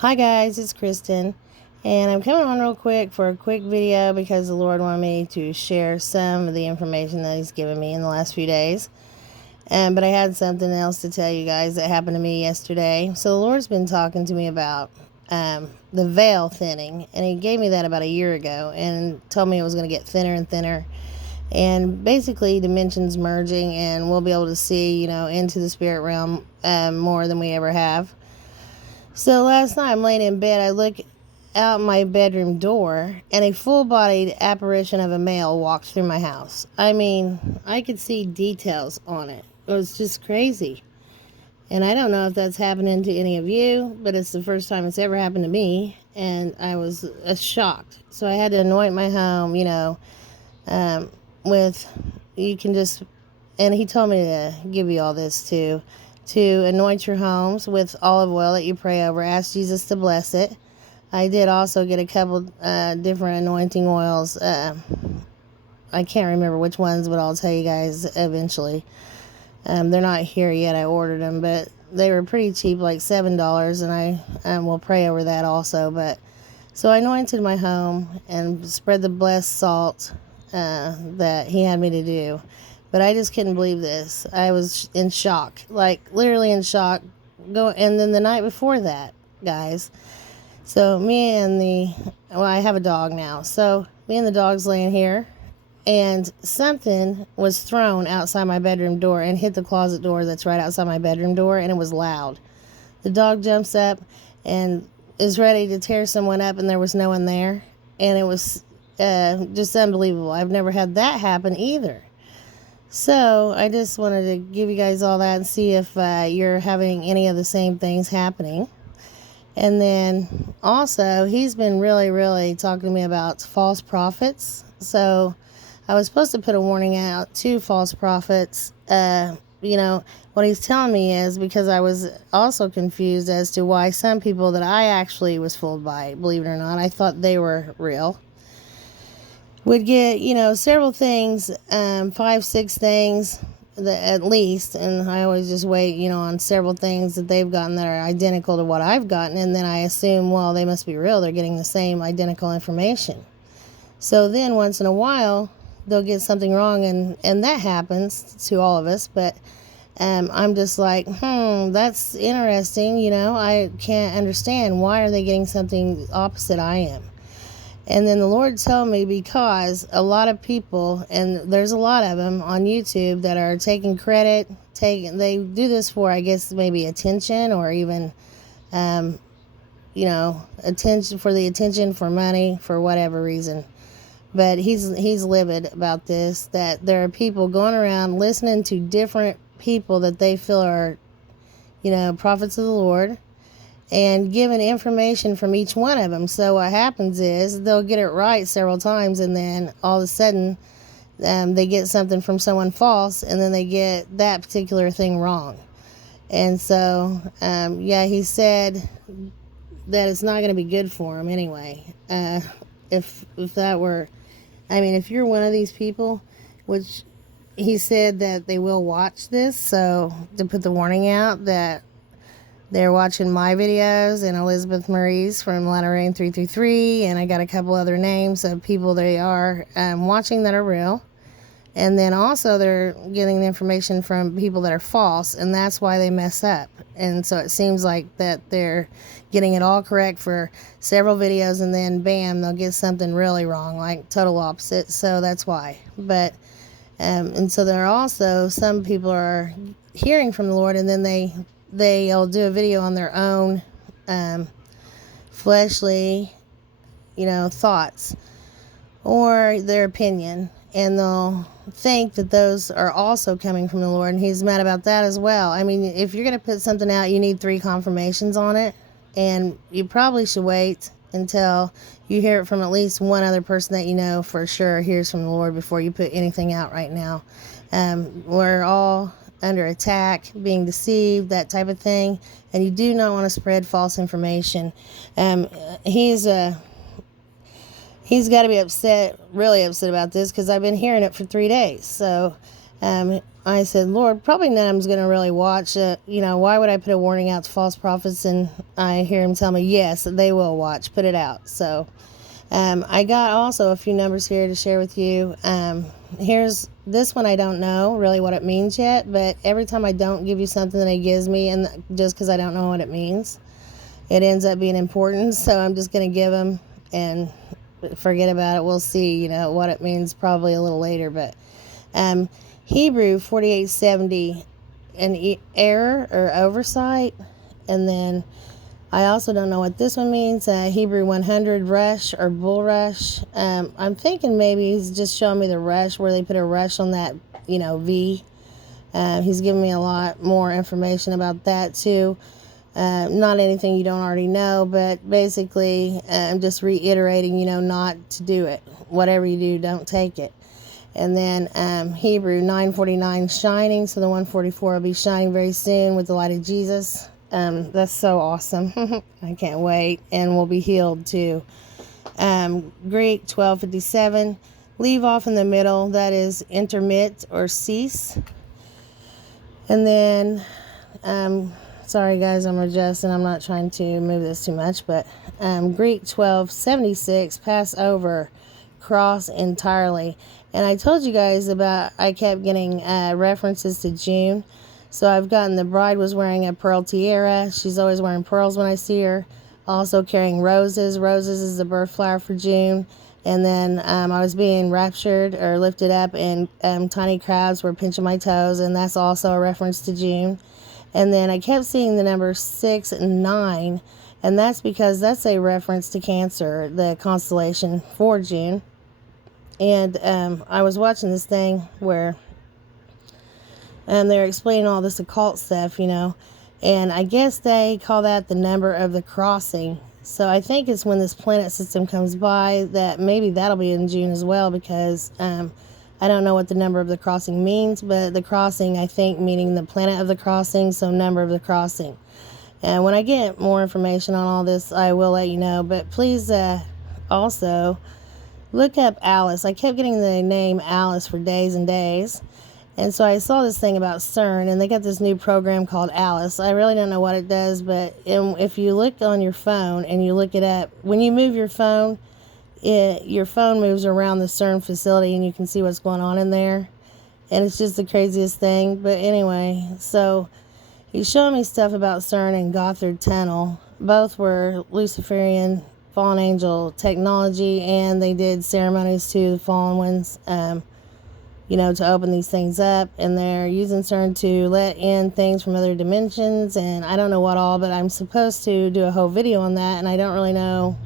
Hi guys, it's Kristen, and I'm coming on real quick for a quick video because the Lord wanted me to share some of the information that He's given me in the last few days. But I had something else to tell you guys that happened to me yesterday. So the Lord's been talking to me about the veil thinning, and He gave me that about a year ago and told me it was going to get thinner and thinner. And basically dimensions merging, and we'll be able to see, into the spirit realm more than we ever have. So last night I'm laying in bed, I look out my bedroom door, and a full-bodied apparition of a male walked through my house. I mean, I could see details on it. It was just crazy. And I don't know if that's happening to any of you, but it's the first time it's ever happened to me, and I was shocked. So I had to anoint my home, you can just, and he told me to give you all this too, to anoint your homes with olive oil that you pray over. Ask Jesus to bless it. I did also get a couple different anointing oils. I can't remember which ones, but I'll tell you guys eventually. They're not here yet. I ordered them, but they were pretty cheap, like $7, and I will pray over that also. But so I anointed my home and spread the blessed salt that he had me to do. But I just couldn't believe this. I was in shock, like literally in shock. And then the night before that, guys, so I have a dog now. So me and the dog's laying here, and something was thrown outside my bedroom door and hit the closet door that's right outside my bedroom door, and it was loud. The dog jumps up and is ready to tear someone up, and there was no one there. And it was just unbelievable. I've never had that happen either. So I just wanted to give you guys all that and see if you're having any of the same things happening. And then also, he's been really, really talking to me about false prophets. So I was supposed to put a warning out to false prophets. What he's telling me is, because I was also confused as to why some people that I actually was fooled by, believe it or not, I thought they were real, would get, several things, 5, 6 things at least. And I always just wait, on several things that they've gotten that are identical to what I've gotten. And then I assume, well, they must be real. They're getting the same identical information. So then once in a while, they'll get something wrong. And that happens to all of us. But I'm just like, that's interesting. I can't understand. Why are they getting something opposite I am? And then the Lord told me, because a lot of people, and there's a lot of them on YouTube that are taking credit, they do this for, I guess, maybe attention, or even, attention, for money, for whatever reason. But he's livid about this, that there are people going around listening to different people that they feel are, prophets of the Lord, and given information from each one of them. So what happens is they'll get it right several times, and then all of a sudden they get something from someone false, and then they get that particular thing wrong. And so, he said that it's not going to be good for them anyway. If that were, if you're one of these people, which he said that they will watch this, so to put the warning out that they're watching my videos and Elizabeth Marie's from Latter Rain 333, and I got a couple other names of people they are watching that are real. And then also they're getting the information from people that are false, and that's why they mess up. And so it seems like that they're getting it all correct for several videos, and then bam, they'll get something really wrong, like total opposite. So that's why. But and so there are also some people are hearing from the Lord, and then they'll do a video on their own fleshly, thoughts or their opinion, and they'll think that those are also coming from the Lord, and he's mad about that as well. If you're going to put something out, you need 3 confirmations on it, and you probably should wait until you hear it from at least one other person that for sure hears from the Lord before you put anything out right now. We're all under attack, being deceived, that type of thing, and you do not want to spread false information. He's got to be upset, really upset about this, because I've been hearing it for 3 days. So I said, Lord, probably none of them's going to really watch. Why would I put a warning out to false prophets? And I hear him tell me, yes, they will watch. Put it out. So I got also a few numbers here to share with you. Here's this one. I don't know really what it means yet, but every time I don't give you something that he gives me, and just because I don't know what it means, it ends up being important. So I'm just going to give them and forget about it. We'll see, what it means probably a little later, but Hebrew 4870, an error or oversight. And then I also don't know what this one means. Hebrew 100, rush or bull rush. I'm thinking maybe he's just showing me the rush, where they put a rush on that, V. He's giving me a lot more information about that too. Not anything you don't already know, but basically I'm just reiterating, not to do it. Whatever you do, don't take it. And then Hebrew 949, shining. So the 144 will be shining very soon with the light of Jesus. That's so awesome. I can't wait. And we'll be healed too. Greek 1257, leave off in the middle. That is intermit or cease. And then, sorry guys, I'm adjusting. I'm not trying to move this too much. But Greek 1276, pass over, cross entirely. And I told you guys about, I kept getting references to June. So I've gotten the bride was wearing a pearl tiara. She's always wearing pearls when I see her. Also carrying roses. Roses is the birth flower for June. And then I was being raptured or lifted up, and tiny crabs were pinching my toes. And that's also a reference to June. And then I kept seeing the number 6 and 9. And that's because that's a reference to Cancer, the constellation for June. And I was watching this thing where they're explaining all this occult stuff, and I guess they call that the number of the crossing. So I think it's when this planet system comes by, that maybe that'll be in June as well, because I don't know what the number of the crossing means, but the crossing, I think, meaning the planet of the crossing, so number of the crossing. And when I get more information on all this, I will let you know. But please also look up Alice. I kept getting the name Alice for days and days. And so I saw this thing about CERN, and they got this new program called Alice. I really don't know what it does, but if you look on your phone and you look it up, when you move your phone moves around the CERN facility, and you can see what's going on in there. And it's just the craziest thing. But anyway, so he's showing me stuff about CERN and Gothard Tunnel. Both were Luciferian fallen angel technology, and they did ceremonies to the fallen ones, to open these things up. And they're using CERN to let in things from other dimensions, and I don't know what all, but I'm supposed to do a whole video on that, and I don't really know.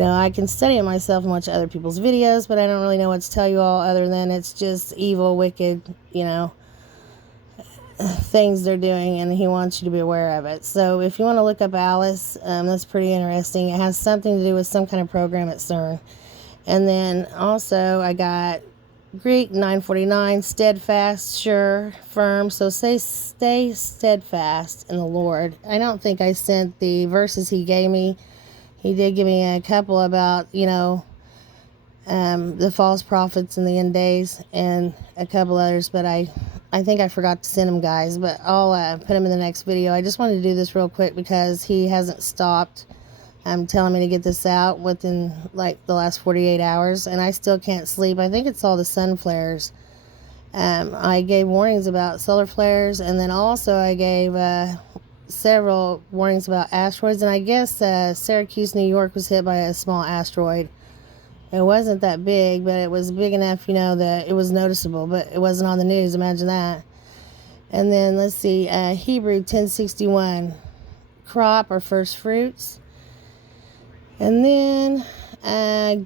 I can study it myself and watch other people's videos, but I don't really know what to tell you all other than it's just evil, wicked, things they're doing, and he wants you to be aware of it. So if you want to look up Alice, that's pretty interesting. It has something to do with some kind of program at CERN. And then also I got Greek 949, steadfast, sure, firm. So stay steadfast in the Lord. I don't think I sent the verses he gave me. He did give me a couple about, the false prophets in the end days, and a couple others, but I think I forgot to send them, guys, but I'll put them in the next video. I just wanted to do this real quick because he hasn't stopped telling me to get this out within like the last 48 hours, and I still can't sleep. I think it's all the sun flares. I gave warnings about solar flares, and then also I gave several warnings about asteroids, and I guess Syracuse, New York was hit by a small asteroid. It wasn't that big, but it was big enough, that it was noticeable, but it wasn't on the news. Imagine that. And then let's see, Hebrew 1061, crop or first fruits. And then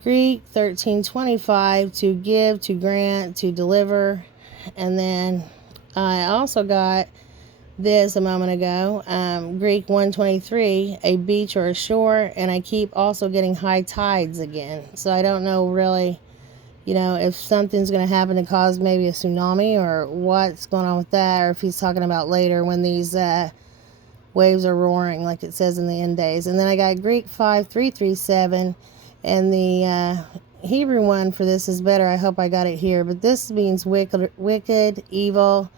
Greek 1325, to give, to grant, to deliver. And then I also got this a moment ago, Greek 123, a beach or a shore, and I keep also getting high tides again. So I don't know really, if something's going to happen to cause maybe a tsunami or what's going on with that, or if he's talking about later when these waves are roaring like it says in the end days. And then I got Greek 5337, and Hebrew one for this is better. I hope I got it here. But this means wicked, evil.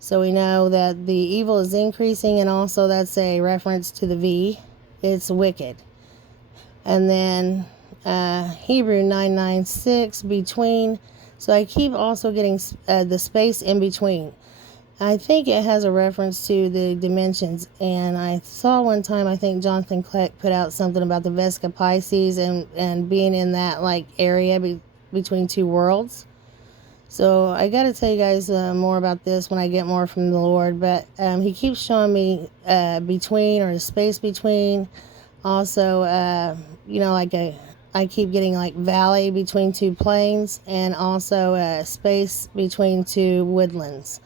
So we know that the evil is increasing, and also that's a reference to the V. It's wicked. And then Hebrew 996, between. So I keep also getting the space in between. I think it has a reference to the dimensions. And I saw one time, I think Jonathan Kleck put out something about the Vesca Pisces and being in that like area between two worlds. So I got to tell you guys more about this when I get more from the Lord. But he keeps showing me between, or the space between. Also, like I keep getting like valley between two plains, and also space between two woodlands.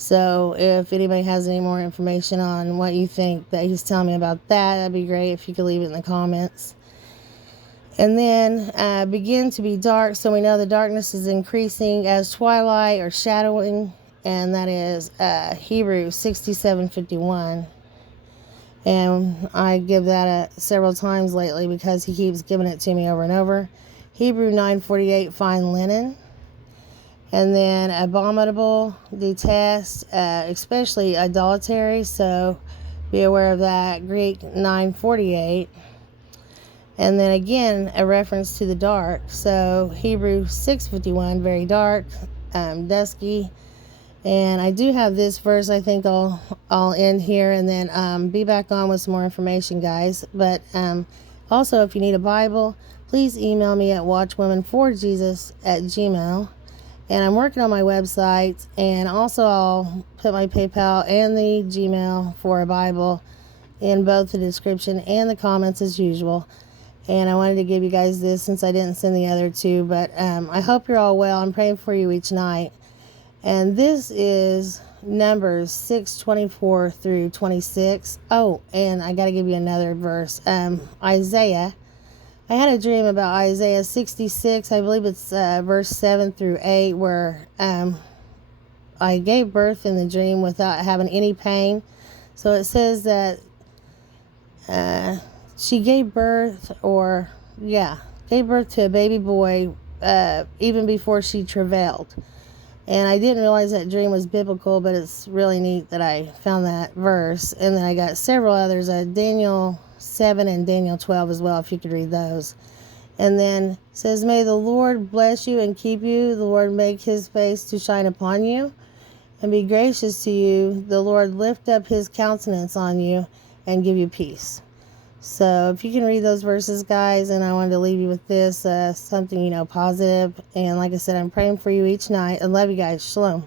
So if anybody has any more information on what you think that he's telling me about that, that'd be great if you could leave it in the comments. And then begin to be dark. So we know the darkness is increasing as twilight or shadowing. And that is Hebrew 67:51. And I give that several times lately because he keeps giving it to me over and over. Hebrew 9:48, fine linen. And then abominable, detest, especially idolatry. So be aware of that. Greek 9:48. And then again, a reference to the dark. So Hebrew 6:51, very dark, dusky. And I do have this verse. I think I'll end here and then be back on with some more information, guys. But also, if you need a Bible, please email me at watchwomanforjesus@gmail.com. And I'm working on my website, and also I'll put my PayPal and the Gmail for a Bible in both the description and the comments as usual. And I wanted to give you guys this since I didn't send the other two. But I hope you're all well. I'm praying for you each night. And this is Numbers 6:24 through 26. Oh, and I got to give you another verse. Isaiah. I had a dream about Isaiah 66. I believe it's verse 7 through 8, where I gave birth in the dream without having any pain. So it says that she gave birth, gave birth to a baby boy even before she travailed. And I didn't realize that dream was biblical, but it's really neat that I found that verse. And then I got several others, Daniel 7 and Daniel 12 as well, if you could read those. And then it says, may the Lord bless you and keep you. The Lord make his face to shine upon you and be gracious to you. The Lord lift up his countenance on you and give you peace. So if you can read those verses, guys, and I wanted to leave you with this, something, positive. And like I said, I'm praying for you each night. I love you guys. Shalom.